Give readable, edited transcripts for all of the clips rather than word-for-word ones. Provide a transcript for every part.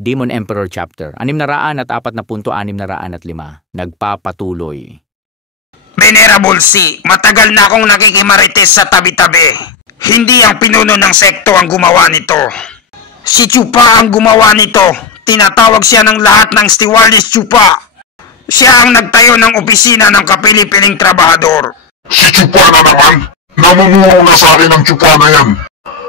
Demon Emperor Chapter 646 nagpapatuloy. Venerable C, matagal na akong nakikimarites sa tabi-tabi. Hindi ang pinuno ng sekto ang gumawa nito. Si Chupa ang gumawa nito. Tinatawag siya ng lahat ng Stewardess Chupa. Siya ang nagtayo ng opisina ng kapili-piling trabahador. Si Chupa na naman? Namumuro na sa akin ang Chupa na yan.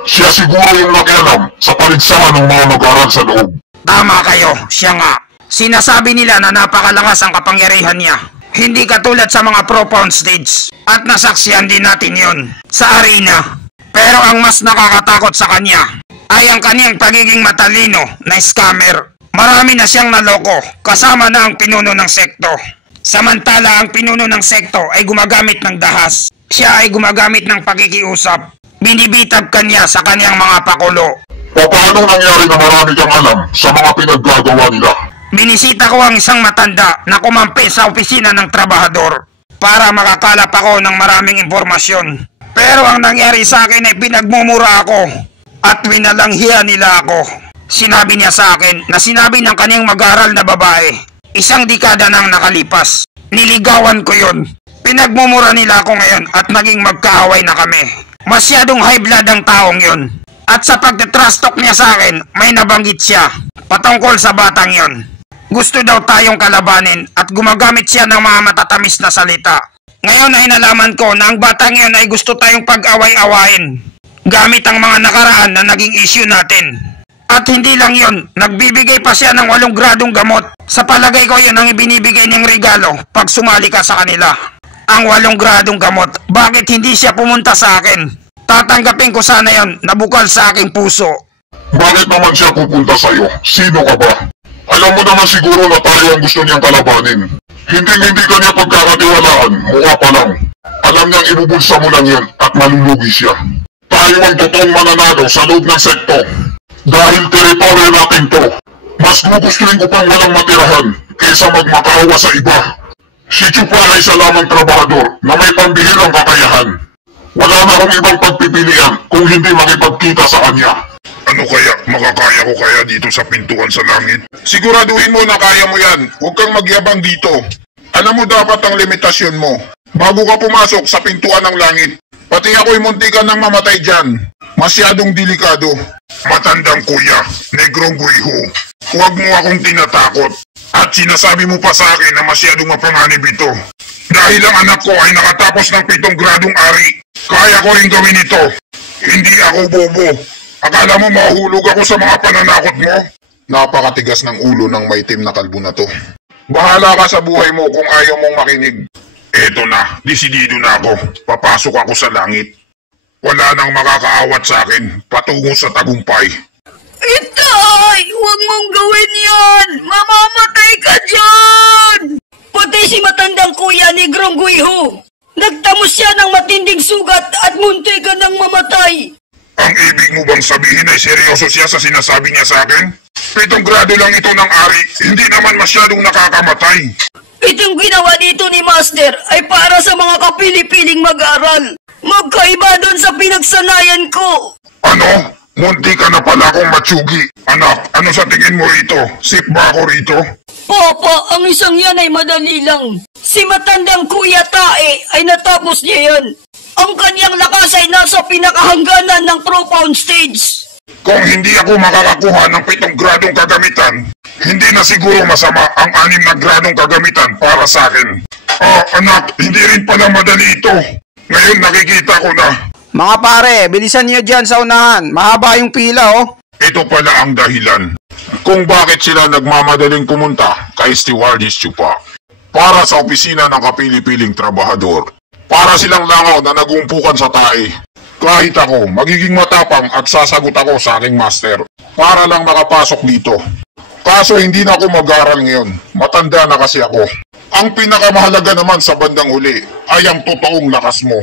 Siya siguro yung nakialam sa paligsahan ng mga mag-aral sa loob. Tama kayo, siya nga. Sinasabi nila na napakalakas ang kapangyarihan niya. Hindi katulad sa mga pro-pound stage. At nasaksihan din natin yon sa arena. Pero ang mas nakakatakot sa kanya ay ang kaniyang pagiging matalino na scammer. Marami na siyang naloko, kasama na ang pinuno ng sekto. Samantala ang pinuno ng sekto ay gumagamit ng dahas. Siya ay gumagamit ng pakikiusap. Binibitab kanya sa kaniyang mga pakulo. Paano nangyari na marami kang alam sa mga pinaggagawa nila? Binisita ko ang isang matanda na kumampi sa opisina ng trabahador para makakalap ako ng maraming impormasyon. Pero ang nangyari sa akin ay pinagmumura ako at winalanghiya nila ako. Sinabi niya sa akin na sinabi ng kaniyang mag-aral na babae. Isang dekada nang nakalipas. Niligawan ko yon. Pinagmumura nila ako ngayon at naging magkaaway na kami. Masyadong high blood ang taong yon. At sa pagte-trash talk niya sa akin, may nabanggit siya patungkol sa batang yon. Gusto daw tayong kalabanin at gumagamit siya ng mga matatamis na salita. Ngayon ay nalaman ko na ang batang yon ay gusto tayong pag-away-awayin gamit ang mga nakaraan na naging issue natin. At hindi lang yon, nagbibigay pa siya ng 8 gradong gamot. Sa palagay ko yun ang ibinibigay niyang regalo pag sumali ka sa kanila. Ang 8 gradong gamot, bakit hindi siya pumunta sa akin? Tatanggapin ko sana yon na bukal sa aking puso. Bakit naman siya pupunta sa'yo? Sino ka ba? Alam mo naman siguro na tayo ang gusto niyang kalabanin. Hindi ka niya pagkakatiwalaan, mukha pa lang. Alam niyang ibubulsa mo lang yan at malulugi siya. Tayo ang totoong mananalo sa loob ng sekto. Dahil teritoryo natin to. Mas gugustuhin ko pang walang matirahan kaysa magmakaawa sa iba. Si Chupa ay isa lamang trabahador na may pambihirang kakayahan. Wala na akong ibang pagpipilian kung hindi makipagkita sa kanya. Ano kaya? Makakaya ko kaya dito sa pintuan sa langit? Siguraduhin mo na kaya mo yan. Huwag kang magyabang dito. Alam mo dapat ang limitasyon mo. Bago ka pumasok sa pintuan ng langit, pati ako'y muntikan ng mamatay dyan. Masyadong delikado. Matandang kuya, Negrong Guiho. Huwag mo akong tinatakot. At sinasabi mo pa sa akin na masyadong mapanganib ito. Dahil ang anak ko ay nakatapos ng 7 gradong ari. Kaya ko rin gawin ito. Hindi ako bobo. Akala mo mahulog ako sa mga pananakot mo? Napakatigas ng ulo ng maitim na kalbo na to. Bahala ka sa buhay mo kung ayaw mong makinig. Eto na, desidido na ako. Papasok ako sa langit. Wala nang makakaawat sa akin patungo sa tagumpay. Itay! Huwag mong gawin yan! Mamamatay ka dyan! Pati si matandang kuya ni Negrong Guiho. Nagtamos siya ng matinding sugat at muntikan ng mamatay. Ang ibig mo bang sabihin ay seryoso siya sa sinasabi niya sa akin? 7 grado lang ito ng ari, hindi naman masyadong nakakamatay. Itong ginawa dito ni Master ay para sa mga kapili-piling mag-aral. Magkaiba doon sa pinagsanayan ko. Ano? Munti ka na pala akong matsugi. Anak, ano sa tingin mo rito? Safe ba ako rito? Papa, ang isang yan ay madali lang. Si matandang Kuya Tae ay natapos niya yan. Ang kanyang lakas ay nasa pinakahangganan ng pro-pound stage. Kung hindi ako makakakuha ng 7 gradong kagamitan, hindi na siguro masama ang 6 na gradong kagamitan para sa akin. Anak, hindi rin pala madali ito. Ngayon nakikita ko na. Mga pare, bilisan niyo dyan sa unahan. Mahaba yung pila, oh. Ito pala ang dahilan kung bakit sila nagmamadaling pumunta kay Stewardess Chupa. Para sa opisina ng kapili-piling trabahador. Para silang langaw na nagumpukan sa tae. Kahit ako, magiging matapang at sasagot ako sa aking master. Para lang makapasok dito. Kaso hindi na ako mag-aral ngayon. Matanda na kasi ako. Ang pinakamahalaga naman sa bandang huli ay ang totoong lakas mo.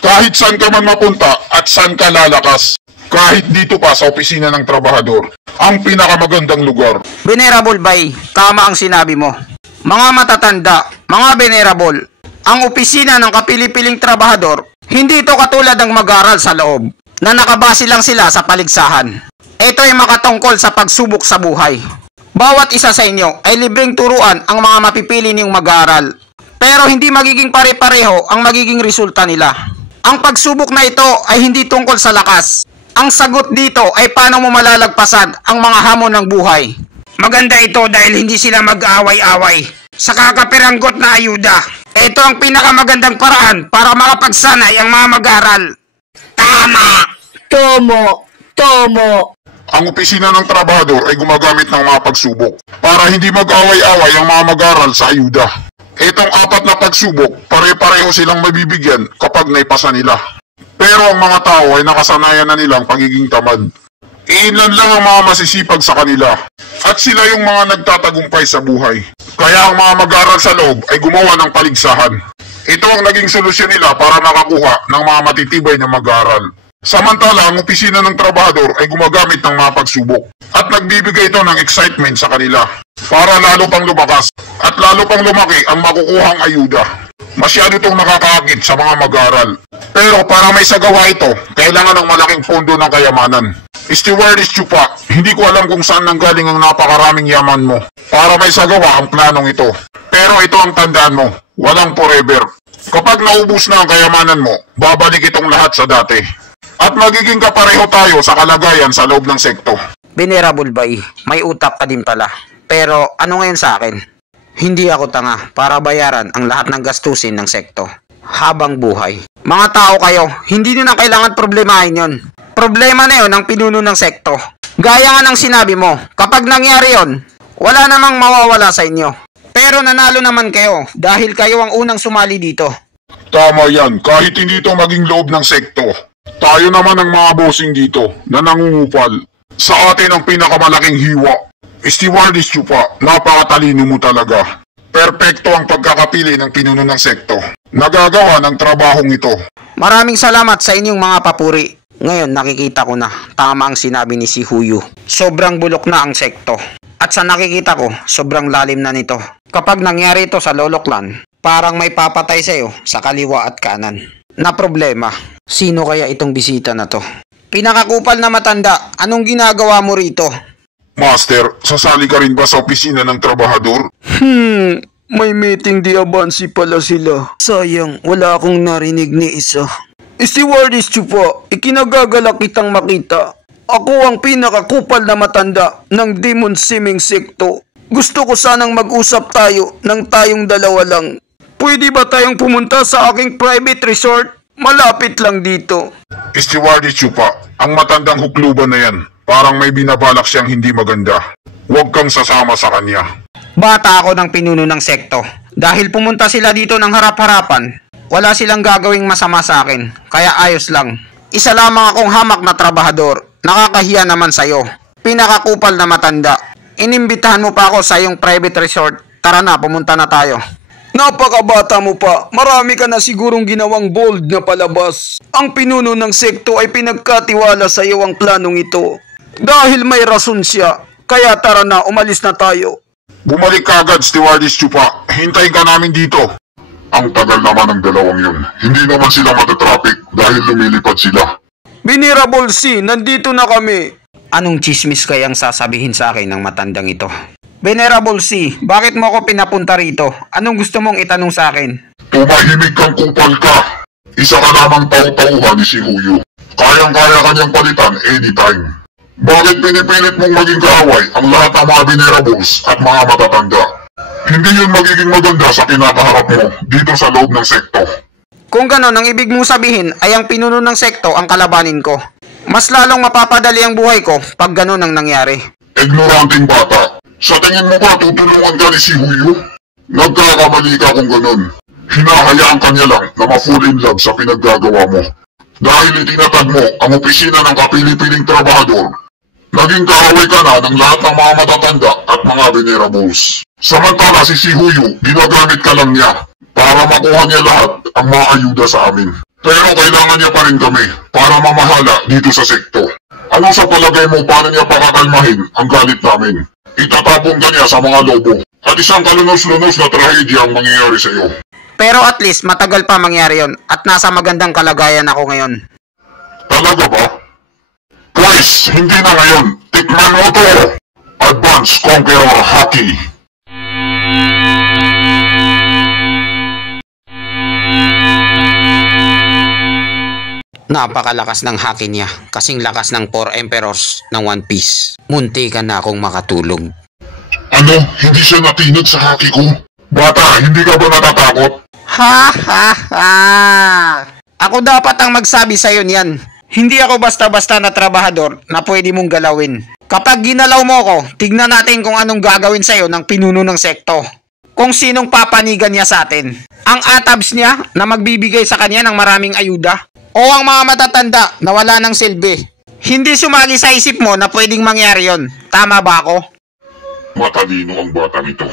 Kahit saan ka man mapunta at saan ka lalakas. Kahit dito pa sa opisina ng trabahador. Ang pinakamagandang lugar. Venerable Bay, tama ang sinabi mo. Mga matatanda, mga venerable, ang opisina ng kapili-piling trabahador, hindi ito katulad ng mag-aral sa loob, na nakabase lang sila sa paligsahan. Ito ay makatungkol sa pagsubok sa buhay. Bawat isa sa inyo ay libreng turuan ang mga mapipili niyong mag-aaral. Pero hindi magiging pare-pareho ang magiging resulta nila. Ang pagsubok na ito ay hindi tungkol sa lakas. Ang sagot dito ay paano mo malalagpasan ang mga hamon ng buhay. Maganda ito dahil hindi sila mag-aaway-away sa kakapiranggot na ayuda. Ito ang pinakamagandang paraan para makapagsanay ang mga mag-aaral. Tama! Tomo! Ang opisina ng trabahador ay gumagamit ng mga pagsubok para hindi mag-away-away ang mga mag-aral sa ayuda. Itong 4 na pagsubok, pare-pareho silang mabibigyan kapag naipasa nila. Pero ang mga tao ay nakasanayan na nilang pagiging tamad. Iinlan lang ang mga masisipag sa kanila at sila yung mga nagtatagumpay sa buhay. Kaya ang mga mag-aral sa loob ay gumawa ng paligsahan. Ito ang naging solusyon nila para makakuha ng mga matitibay na mag-aral. Samantala, ang opisina ng trabahador ay gumagamit ng mga pagsubok at nagbibigay ito ng excitement sa kanila para lalo pang lumakas at lalo pang lumaki ang makukuhang ayuda. Masyado itong nakakaakit sa mga mag-aaral. Pero para may sagawa ito, kailangan ng malaking pondo ng kayamanan. Stewardess Chupa, hindi ko alam kung saan nanggaling ang napakaraming yaman mo para may sagawa ang planong ito. Pero ito ang tandaan mo, walang forever. Kapag naubos na ang kayamanan mo, babalik itong lahat sa dati. At magiging kapareho tayo sa kalagayan sa loob ng sekto. Venerable Bay, may utak ka din pala. Pero ano ngayon sa akin? Hindi ako tanga para bayaran ang lahat ng gastusin ng sekto habang buhay. Mga tao kayo, hindi nyo na kailangan problemahin yon. Problema na yon ng pinuno ng sekto. Gaya nga ng sinabi mo, kapag nangyari yon, wala namang mawawala sa inyo. Pero nanalo naman kayo dahil kayo ang unang sumali dito. Tama yan, kahit hindi ito maging loob ng sekto. Tayo naman ang mga bossing dito na nangungupal. Sa atin ang pinakamalaking hiwa. Stewardess Chupa, napakatalino mo talaga. Perpekto ang pagkakapili ng pinuno ng sekto. Nagagawa ng trabahong ito. Maraming salamat sa inyong mga papuri. Ngayon nakikita ko na tama ang sinabi ni si Huyu. Sobrang bulok na ang sekto. At sa nakikita ko, sobrang lalim na nito. Kapag nangyari ito sa Loloklan, parang may papatay sa'yo sa kaliwa at kanan. Na problema, sino kaya itong bisita na to? Pinakakupal na matanda, anong ginagawa mo rito? Master, sasali ka rin ba sa opisina ng trabahador? May meeting di abansi pala sila. Sayang, wala akong narinig ni isa. Stewardess Chupa, ikinagagalak kitang makita. Ako ang pinakakupal na matanda ng Demon Siming Sekto. Gusto ko sanang mag-usap tayo ng tayong dalawa lang. Pwede ba tayong pumunta sa aking private resort? Malapit lang dito. Stewardess Chupa, ang matandang hukluban na yan. Parang may binabalak siyang hindi maganda. Huwag kang sasama sa kanya. Bata ako ng pinuno ng sekto. Dahil pumunta sila dito ng harap-harapan, wala silang gagawing masama sa akin. Kaya ayos lang. Isa lamang akong hamak na trabahador. Nakakahiya naman sa'yo. Pinakakupal na matanda. Inimbitahan mo pa ako sa iyong private resort. Tara na, pumunta na tayo. Napakabata mo pa. Marami ka na sigurong ginawang bold na palabas. Ang pinuno ng sekto ay pinagkatiwala sa iyo ang planong ito. Dahil may rason siya. Kaya tara na, umalis na tayo. Bumalik ka agad, Stewardess Chupa. Hintayin ka namin dito. Ang tagal naman ng dalawang yun. Hindi naman sila matatraffic dahil lumilipad sila. Venerable C, nandito na kami. Anong chismis kayang sasabihin sa akin ng matandang ito? Venerable C, bakit mo ako pinapunta rito? Anong gusto mong itanong sa akin? Tumahimik kang kupal ka. Isa ka namang tau-tauhan ni si Huyu. Kayang-kaya kanyang palitan anytime. Bakit pinipilit mong maging kaaway ang lahat ng mga venerables at mga matatanda? Hindi yun magiging maganda sa kinakaharap mo dito sa loob ng sekto. Kung ganon, ang ibig mong sabihin ay ang pinuno ng sekto ang kalabanin ko. Mas lalong mapapadali ang buhay ko pag ganon ang nangyari. Ignoranting bata. Sa tingin mo ba tutulungan ka ni si Huyu? Nagkakamali ka kung ganon. Hinahayaan ka niya lang na ma-fall in love sa pinaggagawa mo. Dahil itinatag mo ang opisina ng kapili-piling trabahador, naging kaaway ka na ng lahat ng mga matatanda at mga venerables. Samantala si Huyu, ginagamit ka lang niya para makuha niya lahat ang mga ayuda sa amin. Pero kailangan niya pa rin kami para mamahala dito sa sekto. Ano sa palagay mo paano niya pakakalmahin ang galit namin? Itatapon ka niya sa mga lobo at isang kalunos-lunos na trahedya ang mangyayari sa iyo. Pero at least matagal pa mangyari yon at nasa magandang kalagayan ako ngayon. Talaga ba? Guys, hindi na ngayon. Tikman mo to! Advance! Advance Conqueror Haki. Napakalakas ng haki niya, kasing lakas ng 4 Emperors ng One Piece. Munti ka na akong makatulog. Ano? Hindi siya natinag sa haki ko? Bata, hindi ka ba natatakot? Ha ha ha! Ako dapat ang magsabi sa'yo niyan. Hindi ako basta-basta na trabahador na pwede mong galawin. Kapag ginalaw mo ko, tignan natin kung anong gagawin sa'yo ng pinuno ng sekto. Kung sinong papanigan niya sa atin. Ang atabs niya na magbibigay sa kanya ng maraming ayuda. O ang mga matatanda na wala ng silbi. Hindi sumagi sa isip mo na pwedeng mangyari yon. Tama ba ako? Matalino ang bata nito.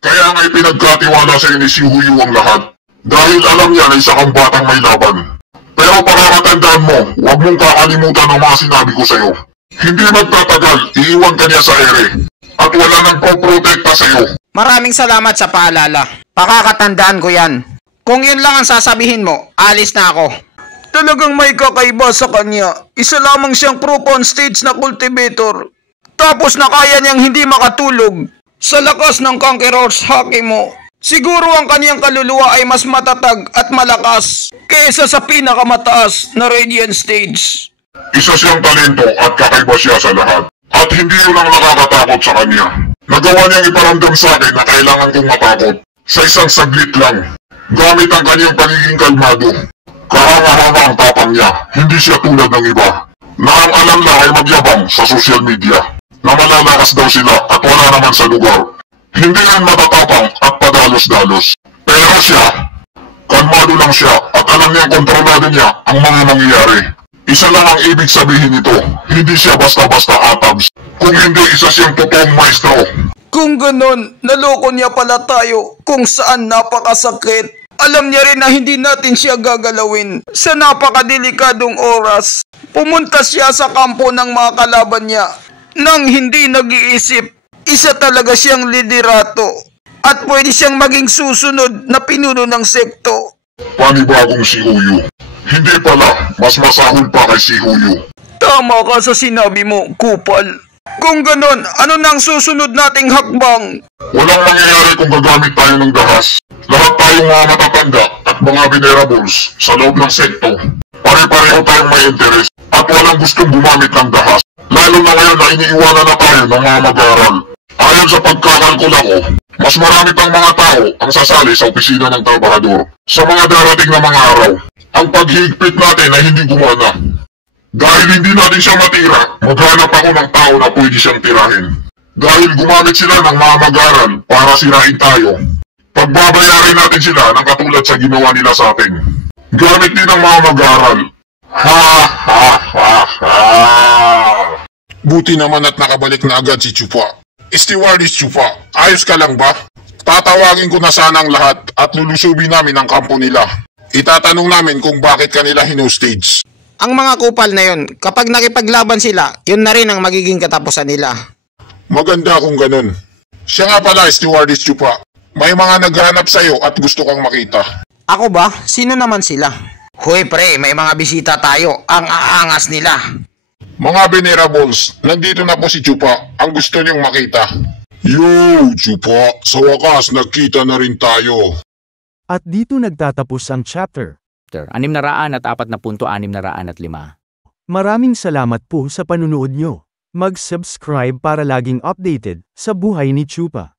Kaya nga ipinagkatiwala sa ni si Huyu ang lahat. Dahil alam niya na isa kang batang may laban. Pero pakakatandaan mo, huwag mong kakalimutan ang mga sinabi ko sa'yo. Hindi magtatagal, iiwan ka niya sa ere. At wala nang poprotekta sa'yo. Maraming salamat sa paalala. Pakakatandaan ko yan. Kung yun lang ang sasabihin mo, alis na ako. Talagang may kakaiba sa kanya. Isa lamang siyang proof on stage na cultivator. Tapos na kaya niyang hindi makatulog. Sa lakas ng Conqueror's Haki mo, siguro ang kaniyang kaluluwa ay mas matatag at malakas kaysa sa pinakamataas na Radiant Stage. Isa siyang talento at kakaiba siya sa lahat. At hindi yun ang nakakatakot sa kanya. Nagawa niyang iparamdam sa akin na kailangan kong matakot. Sa isang saglit lang. Gamit ang kanyang pagiging kalmado. Kahanga-hanga ang tapang niya. Hindi siya tulad ng iba. Na ang alam na ay magyabang sa social media. Na malalakas daw sila at wala naman sa lugar. Hindi rin matatapang at padalos-dalos. Pero siya, kalmado lang siya at alam niyang kontrolado niya ang mga nangyayari. Isa lang ang ibig sabihin nito, hindi siya basta-basta atabs. Kung hindi, isa siyang totoong maestro. Kung ganon, naloko niya pala tayo kung saan napakasakit. Alam niya rin na hindi natin siya gagalawin sa napakadelikadong oras. Pumunta siya sa kampo ng mga kalaban niya nang hindi nag-iisip. Isa talaga siyang liderato at pwede siyang maging susunod na pinuno ng sekto. Panibagong si Huyu. Hindi pala, mas masahol pa kay si Huyu. Tama ka sa sinabi mo, Kupal. Kung ganon, ano nang susunod nating hakbang? Walang mangyayari kung gagamit tayo ng dahas. Lahat tayong mga matatanda at mga venerables sa loob ng sekto. Pare-pareho tayong may interes at walang gustong gumamit ng dahas. Lalo na ngayon na iniiwanan na tayo ng mga mag-aaral. Ayon sa pagkakalkula ko, mas marami pang mga tao ang sasali sa opisina ng trabahador sa mga darating na mga araw. Ang paghihigpit natin ay hindi gumana. Dahil hindi natin siya matira, maghanap ako ng tao na pwede siyang tirahin. Dahil gumamit sila ng mga mag-aaral para sirain tayo. Pagbabayarin natin sila ng katulad sa ginawa nila sa atin. Gamit din ng mga mag-aaral. Ha ha ha ha! Buti naman at nakabalik na agad si Chupa. Stewardess Chupa, ayos ka lang ba? Tatawagin ko na sana ang lahat at lulusubin namin ang kampo nila. Itatanong namin kung bakit kanila hinostage. Ang mga kupal na yun, kapag nakipaglaban sila, yun na rin ang magiging katapusan nila. Maganda kung ganun. Siya nga pala, Stewardess Chupa. May mga naghahanap sa'yo at gusto kang makita. Ako ba? Sino naman sila? Hoy pre, may mga bisita tayo. Ang aangas nila. Mga venerables, nandito na po si Chupa. Ang gusto niyong makita. Yo, Chupa. Sa wakas, nagkita na rin tayo. At dito nagtatapos ang chapter. 604.605. Maraming salamat po sa panunood nyo. Mag-subscribe para laging updated sa buhay ni Chupa.